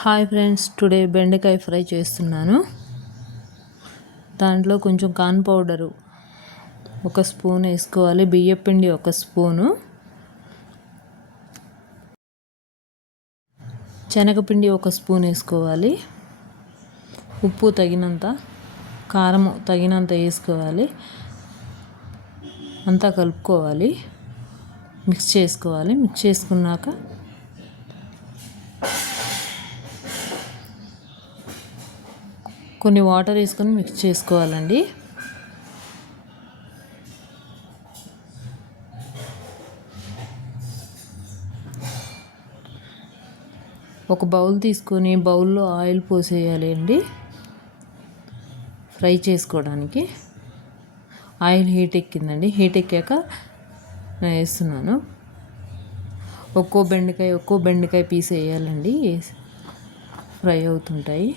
Hi friends, today బెండకాయ fry చేస్తున్నాను. దాంట్లో కొంచెం కార్న్ పౌడరు 1 స్పూన్ వేసుకోవాలి, బియ్యపిండి 1 స్పూను, శనగపిండి 1 స్పూన్ వేసుకోవాలి, ఉప్పు తగినంత, కారం తగినంత వేసుకోవాలి. అంతా కలుపుకోవాలి, మిక్స్ చేసుకోవాలి. మిక్స్ చేసుకున్నాక కొన్ని వాటర్ వేసుకొని మిక్స్ చేసుకోవాలండి. ఒక బౌల్ తీసుకొని బౌల్లో ఆయిల్ పోసేయాలి అండి ఫ్రై చేసుకోవడానికి. ఆయిల్ హీట్ ఎక్కిందండి. హీట్ ఎక్కాక నేను వేస్తున్నాను. ఒక్కో బెండకాయ పీస్ వేయాలండి. ఫ్రై అవుతుంటాయి.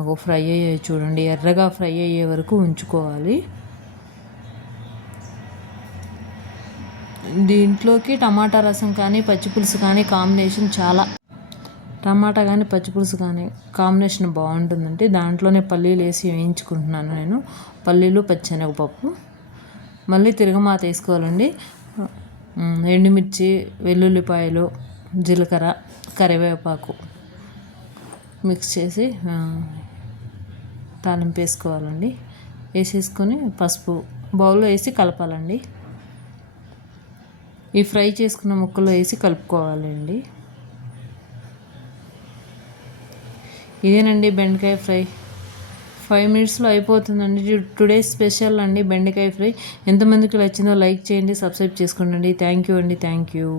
ఒక ఫ్రై అయ్యాయి చూడండి, ఎర్రగా ఫ్రై అయ్యే వరకు ఉంచుకోవాలి. దీంట్లోకి టమాటా రసం కానీ పచ్చిపులుసు కానీ కాంబినేషన్ టమాటా కానీ పచ్చిపులుసు కానీ కాంబినేషన్ బాగుంటుందండి. దాంట్లోనే పల్లీలు వేసి వేయించుకుంటున్నాను నేను. పల్లీలు, పచ్చెనగపప్పు. మళ్ళీ తిరగమాత వేసుకోవాలండి. ఎండుమిర్చి, వెల్లుల్లిపాయలు, జీలకర్ర, కరివేపాకు మిక్స్ చేసి తాలింపు వేసుకోవాలండి. వేసేసుకొని పసుపు బౌల్లో వేసి కలపాలండి. ఈ ఫ్రై చేసుకున్న ముక్కలు వేసి కలుపుకోవాలండి. ఇదేనండి బెండకాయ ఫ్రై. 5 మినిట్స్లో అయిపోతుందండి. టుడే స్పెషల్ అండి బెండకాయ ఫ్రై. ఎంతమందికి నచ్చిందో లైక్ చేయండి, సబ్స్క్రైబ్ చేసుకోండి. థ్యాంక్ యూ అండి. Thank you.